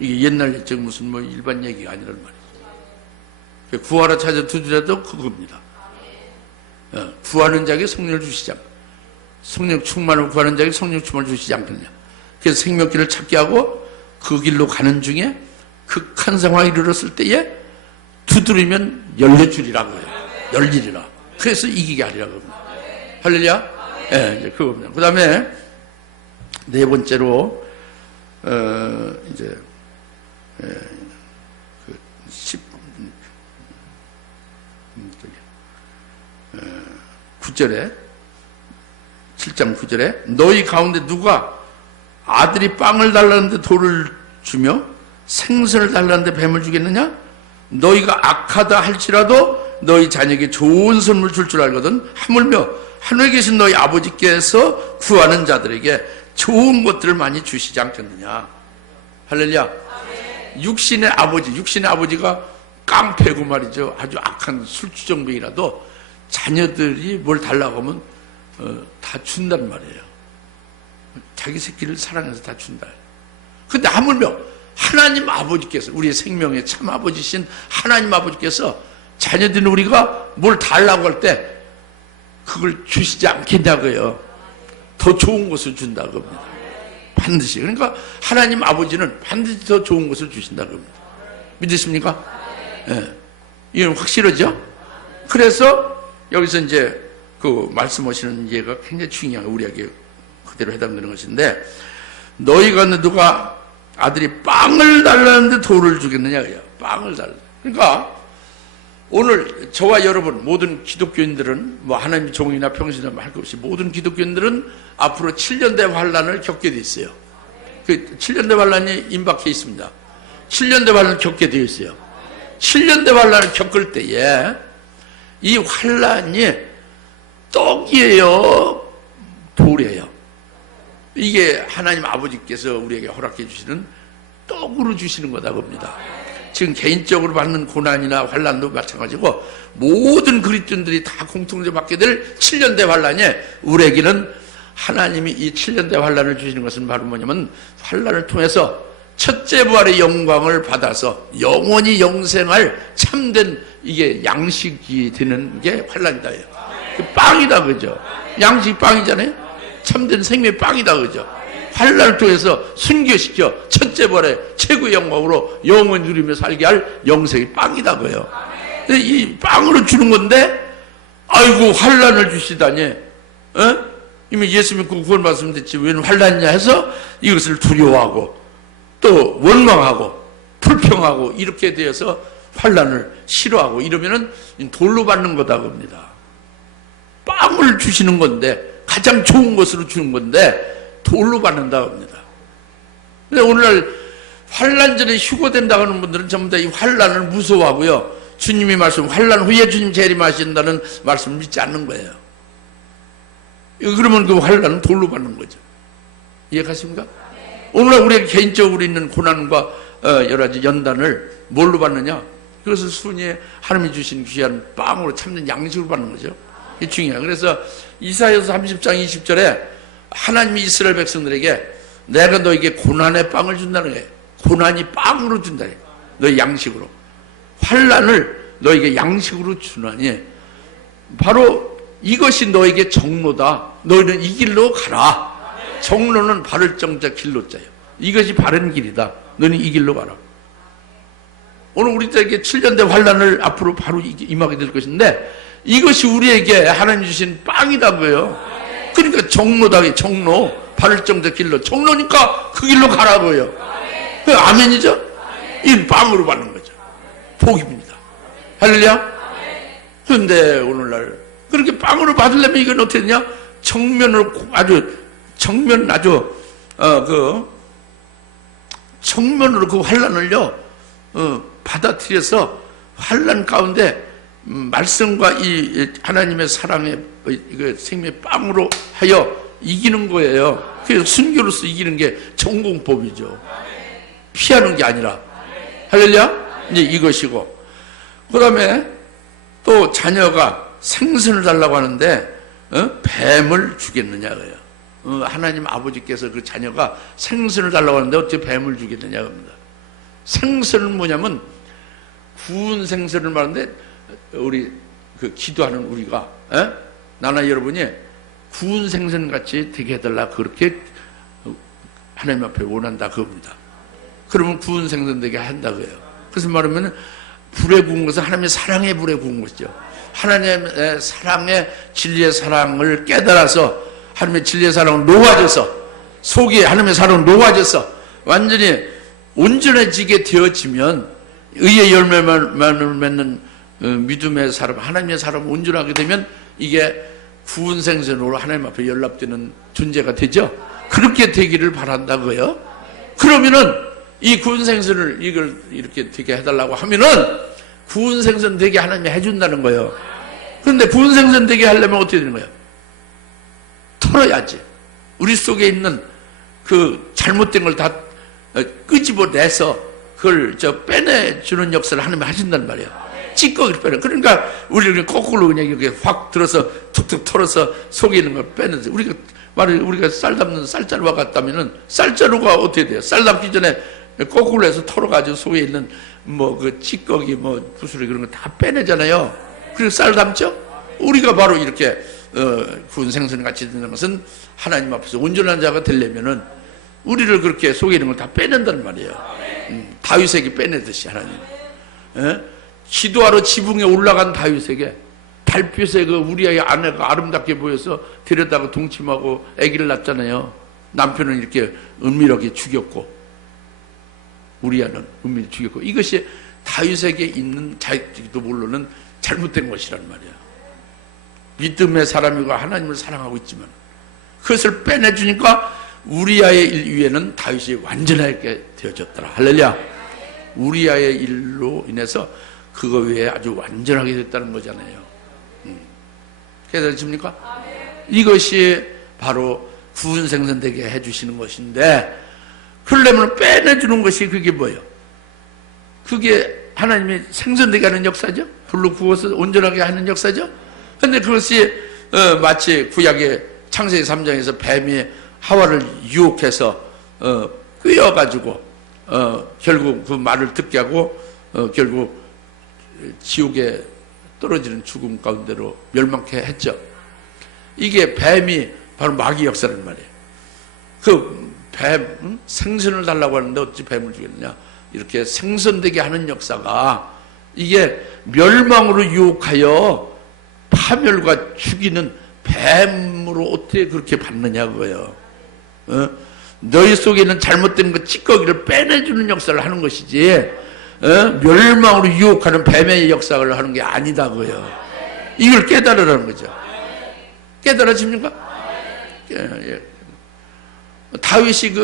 이게 옛날 옛적 무슨 일반 얘기가 아니란 말이죠. 구하라 찾아 두드려도 그겁니다. 구하는 자에게 성령을 주시지 않고 성령 충만을 구하는 자에게 성령 충만을 주시지 않겠냐. 그래서 생명길을 찾게 하고 그 길로 가는 중에 극한 상황에 이르렀을 때에 두드리면 열려주리라고 해요. 열리리라. 그래서 이기게 하리라고 합니다. 할렐루야? 예, 이제 그겁니다. 그 다음에 네 번째로, 이제, 9절에 7장 9절에 너희 가운데 누가 아들이 빵을 달라는데 돌을 주며 생선을 달라는데 뱀을 주겠느냐? 너희가 악하다 할지라도 너희 자녀에게 좋은 선물 줄 알거든. 하물며 하늘에 계신 너희 아버지께서 구하는 자들에게 좋은 것들을 많이 주시지 않겠느냐. 할렐루야. 육신의 아버지가 깡패고 말이죠. 아주 악한 술주정뱅이라도 자녀들이 뭘 달라고 하면 다 준단 말이에요. 자기 새끼를 사랑해서 다 준다. 근데 하물며 하나님 아버지께서, 우리의 생명의 참 아버지신 하나님 아버지께서 자녀들은 우리가 뭘 달라고 할 때 그걸 주시지 않겠냐고요. 더 좋은 것을 준다고 합니다. 반드시. 그러니까 하나님 아버지는 반드시 더 좋은 것을 주신다고 합니다. 믿으십니까? 예. 이건 확실하죠? 그래서 여기서 이제 그 말씀하시는 예가 굉장히 중요한, 우리에게 그대로 해당되는 것인데, 너희가 누가 아들이 빵을 달라는데 돌을 주겠느냐. 빵을 달라. 그러니까 오늘 저와 여러분 모든 기독교인들은, 뭐 하나님의 종이나 평신이나 할 것 없이 모든 기독교인들은 앞으로 7년대 환란을 겪게 돼 있어요. 그 7년대 환란이 임박해 있습니다. 7년대 환란을 겪게 되어 있어요. 7년대 환란을 겪을 때에 이 환란이 떡이에요, 돌이에요? 이게 하나님 아버지께서 우리에게 허락해 주시는 떡으로 주시는 거다 봅니다. 지금 개인적으로 받는 고난이나 환란도 마찬가지고 모든 그리스도인들이 다 공통적으로 받게 될 7년대 환란에 우리에게는 하나님이 이 7년대 환란을 주시는 것은 바로 뭐냐면, 환란을 통해서 첫째 부활의 영광을 받아서 영원히 영생할 참된 이게 양식이 되는 게 환란이다. 빵이다, 그죠? 양식이 빵이잖아요. 참된 생명의 빵이다, 그죠? 환란을 통해서 순교시켜 첫째 부활의 최고의 영광으로 영원히 누리며 살게 할 영생의 빵이다, 그요. 이 빵으로 주는 건데, 아이고 환란을 주시다니, 이미 예수 믿고 구원 받으면 됐지 왜 환란이냐 해서 이것을 두려워하고 또 원망하고 불평하고 이렇게 되어서 환란을 싫어하고 이러면은 돌로 받는 거다 겁니다. 빵을 주시는 건데, 가장 좋은 것으로 주는 건데 돌로 받는다 겁니다. 근데 오늘날 환란전에 휴거된다 하는 분들은 전부 다 이 환란을 무서워하고요, 주님이 말씀 환란 후에 주님 재림하신다는 말씀을 믿지 않는 거예요. 그러면 그 환란은 돌로 받는 거죠. 이해가십니까? 오늘날 우리가 개인적으로 있는 고난과 여러 가지 연단을 뭘로 받느냐? 그것을 순위에 하나님이 주신 귀한 빵으로 참된 양식으로 받는 거죠. 이게 중요해요. 그래서 이사야서 30장 20절에 하나님이 이스라엘 백성들에게 내가 너에게 고난의 빵을 준다는 거예요. 고난이 빵으로 준다. 너의 양식으로. 환란을 너에게 양식으로 주나니 바로 이것이 너에게 정로다. 너희는 이 길로 가라. 정로는 바를 정자 길로자예요. 이것이 바른 길이다. 너는 이 길로 가라. 오늘 우리들에게 7년대 환란을 앞으로 바로 임하게 될 것인데, 이것이 우리에게 하나님 주신 빵이다고요. 그러니까 정로다. 정로, 바를 정자 길로. 정로니까 그 길로 가라고요. 아멘이죠? 이 빵으로 받는 거죠. 복입니다. 할렐루야. 그런데 오늘날 그렇게 빵으로 받으려면 이건 어떻게 되냐? 정면으로 정면으로 그 환란을요, 받아들여서 환란 가운데 말씀과 이 하나님의 사랑의 생명의 빵으로 하여 이기는 거예요. 그래서 순교로서 이기는 게 전공법이죠. 피하는 게 아니라. 할렐루야? 이제 이것이고, 그 다음에 또 자녀가 생선을 달라고 하는데 뱀을 주겠느냐고요. 하나님 아버지께서 그 자녀가 생선을 달라고 하는데 어떻게 뱀을 주겠느냐고 합니다. 생선은 뭐냐면 구운 생선을 말하는데, 우리 그 기도하는 우리가 나나 여러분이 구운 생선 같이 되게 해달라 그렇게 하나님 앞에 원한다 그겁니다. 그러면 구운 생선 되게 한다고요. 그래서 말하면 불에 구운 것은 하나님의 사랑의 불에 구운 것이죠. 하나님의 사랑의 진리의 사랑을 깨달아서 하나님의 진리의 사랑을 놓아져서 속에 하나님의 사랑을 놓아져서 완전히 온전해지게 되어지면 의의 열매만을 맺는 믿음의 사람, 하나님의 사람 온전하게 되면 이게 구원 생선으로 하나님 앞에 연락되는 존재가 되죠. 그렇게 되기를 바란다고요. 그러면은 이 구원 생선을 이걸 이렇게 되게 해달라고 하면은 구원 생선 되게 하나님이 해준다는 거예요. 그런데 구원 생선 되게 하려면 어떻게 되는 거예요? 털어야지. 우리 속에 있는 그 잘못된 걸 다 끄집어내서 그걸 빼내주는 역사를 하나님이 하신단 말이에요. 찌꺼기를 빼내. 그러니까 우리를 거꾸로 그냥 이렇게 확 들어서 툭툭 털어서 속에 있는 걸 빼내서 우리가 쌀 담는 쌀자루와 같다면은 쌀자루가 어떻게 돼요? 쌀 담기 전에 거꾸로 해서 털어가지고 속에 있는 뭐 그 찌꺼기 뭐 부스러기 그런 거 다 빼내잖아요. 그리고 쌀 담죠? 우리가 바로 이렇게 구원 생선 같이 되는 것은 하나님 앞에서 온전한 자가 되려면은 우리를 그렇게 속에 있는 걸 다 빼낸다는 말이에요. 다윗에게 빼내듯이 하나님. 기도하러 지붕에 올라간 다윗에게 달빛에 그 우리의 아내가 아름답게 보여서 데려다가 동침하고 아기를 낳잖아요. 남편은 이렇게 은밀하게 죽였고 우리아는 은밀히 죽였고 이것이 다윗에게 있는 자기도 모르는 잘못된 것이란 말이야. 믿음의 사람이고 하나님을 사랑하고 있지만 그것을 빼내주니까 우리아의 일 위에는 다윗이 완전하게 되어졌더라. 할렐루야. 우리아의 일로 인해서 그거 외에 아주 완전하게 됐다는 거잖아요. 깨달으십니까? 이것이 바로 구원 생선되게 해주시는 것인데 그러려면 빼내주는 것이 그게 뭐예요? 그게 하나님이 생선되게 하는 역사죠? 불로 구워서 온전하게 하는 역사죠? 근데 그것이 마치 구약의 창세기 3장에서 뱀이 하와를 유혹해서 꿰어가지고 결국 그 말을 듣게 하고 결국 지옥에 떨어지는 죽음 가운데로 멸망케 했죠. 이게 뱀이 바로 마귀 역사란 말이에요. 그 뱀, 생선을 달라고 하는데 어찌 뱀을 주겠느냐. 이렇게 생선되게 하는 역사가 이게 멸망으로 유혹하여 파멸과 죽이는 뱀으로 어떻게 그렇게 받느냐 그거예요. 너희 속에 있는 잘못된 그 찌꺼기를 빼내주는 역사를 하는 것이지 멸망으로 유혹하는 뱀의 역사를 하는 게 아니다 그거예요. 이걸 깨달으라는 거죠. 깨달아집니까? 예. 다윗이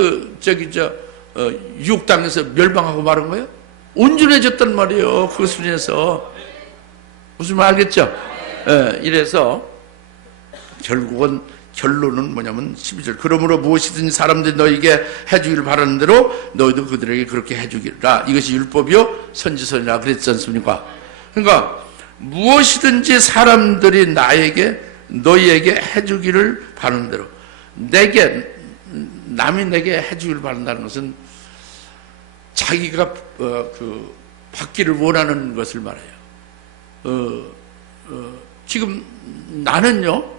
유혹당해서 멸망하고 말한 거예요? 온전해졌단 말이에요. 그것을 인해서. 무슨 말 알겠죠? 예, 이래서 결국은 결론은 뭐냐면 12절 그러므로 무엇이든지 사람들이 너에게 해주기를 바라는 대로 너희도 그들에게 그렇게 해주기라. 이것이 율법이요 선지서니라 그랬지 않습니까? 그러니까 무엇이든지 사람들이 너희에게 해주기를 바라는 대로 남이 내게 해주기를 바란다는 것은 자기가 받기를 원하는 것을 말해요. 지금 나는요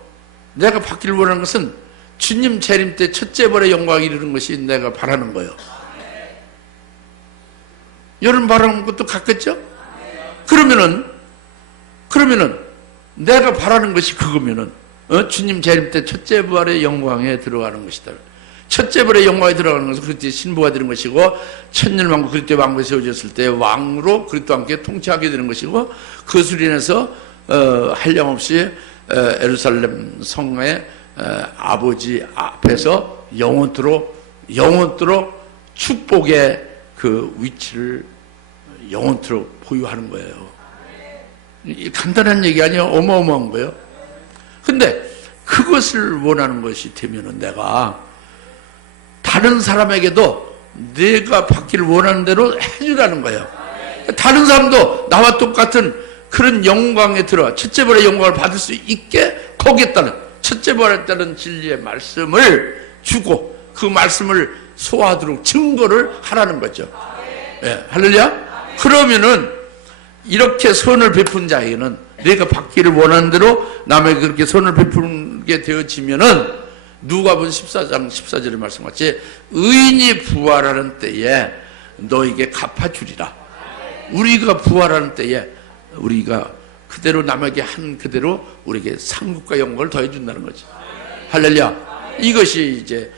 내가 받기를 원하는 것은 주님 재림 때 첫째 벌의 영광에 이르는 것이 내가 바라는 거예요. 여러분 바라는 것도 같겠죠? 그러면은 내가 바라는 것이 그거면은 주님 재림 때 첫째 벌의 영광에 들어가는 것이다. 첫째 벌의 영광에 들어가는 것은 그리스도의 신부가 되는 것이고 천년왕국 그리스도의 왕국에 세워졌을 때 왕으로 그리스도와 함께 통치하게 되는 것이고 그것을 인해서 한량없이 예루살렘 성의 아버지 앞에서 영원토록 축복의 그 위치를 영원토록 보유하는 거예요. 간단한 얘기 아니에요. 어마어마한 거예요. 근데 그것을 원하는 것이 되면은 내가 다른 사람에게도 내가 받기를 원하는 대로 해주라는 거예요. 다른 사람도 나와 똑같은 그런 영광에 들어와 첫째 벌의 영광을 받을 수 있게 거기에 따른 첫째 벌에 따른 진리의 말씀을 주고 그 말씀을 소화하도록 증거를 하라는 거죠. 예, 할렐루야. 그러면은 이렇게 선을 베푼 자에게는 내가 받기를 원하는 대로 남에게 그렇게 선을 베풀게 되어지면은 누가복음 14장 14절의 말씀같이 의인이 부활하는 때에 너에게 갚아주리라. 우리가 부활하는 때에 우리가 그대로 남에게 한 그대로 우리에게 상급과 영광을 더해준다는 거지. 할렐루야. 이것이 이제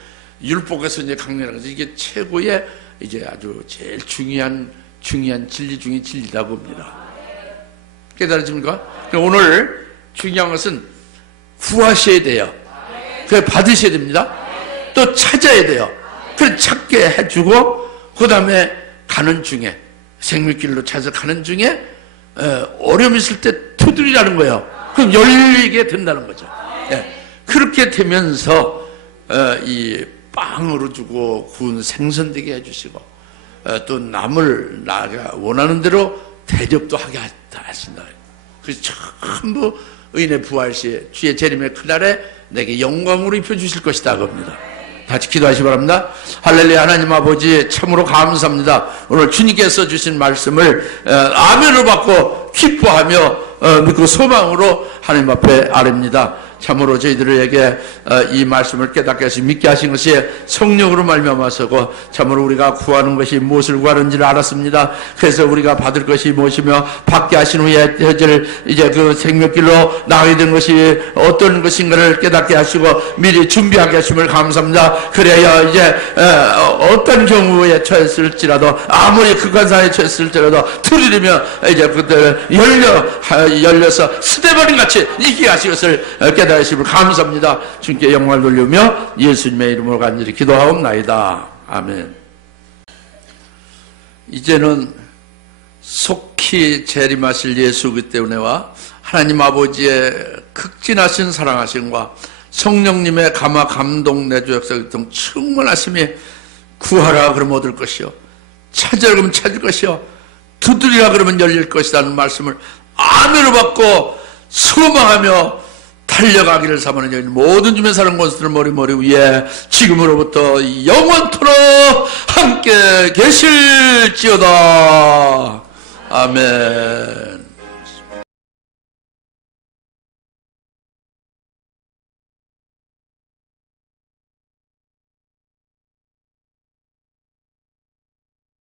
율법에서 이제 강렬한 거지. 이게 최고의 이제 아주 제일 중요한 진리 중에 진리다 봅니다. 깨달아집니까? 오늘 중요한 것은 구하셔야 돼요. 그걸 받으셔야 됩니다. 또 찾아야 돼요. 그걸 찾게 해주고 그 다음에 가는 중에 생명길로 찾아 가는 중에 어려움 있을 때 두드리라는 거예요. 그럼 열리게 된다는 거죠. 예. 그렇게 되면서 이 빵으로 주고 구운 생선 되게 해주시고 또 남을 나가 원하는 대로 대접도 하게 하신다. 그래서 전부 의인의 부활 시에 주의 재림의 그날에 내게 영광으로 입혀주실 것이다 겁니다. 같이 기도하시기 바랍니다. 할렐루야. 하나님 아버지 참으로 감사합니다. 오늘 주님께서 주신 말씀을 아멘을 받고 기뻐하며 믿고 소망으로 하나님 앞에 아뢰입니다. 참으로 저희들에게 이 말씀을 깨닫게 하시고 믿게 하신 것이 성령으로 말미암아서고 참으로 우리가 구하는 것이 무엇을 구하는지를 알았습니다. 그래서 우리가 받을 것이 무엇이며 받게 하신 후에 이제 그 생명길로 나가게 된 것이 어떤 것인가를 깨닫게 하시고 미리 준비하게 하심을 감사합니다. 그래야 이제 어떤 경우에 처했을지라도 아무리 극한 상황에 처했을지라도 들으려면 이제 그때 열려서 스테반 같이 이기게 하신 것을 깨닫게 하심을 감사합니다. 주님께 영광을 돌리며 예수님의 이름으로 간절히 기도하옵나이다. 아멘. 이제는 속히 재림하실 예수 그 때문에와 하나님 아버지의 극진하신 사랑하심과 성령님의 감화 감동 내주 역사 등 충만하심이 구하라 그러면 얻을 것이요 찾으라 그러면 찾을 것이요 두드리라 그러면 열릴 것이라는 말씀을 아멘으로 받고 소망하며 달려가기를 사모하는 모든 주변 사람 권수들 머리 위에 지금으로부터 영원토록 함께 계실지어다. 아멘.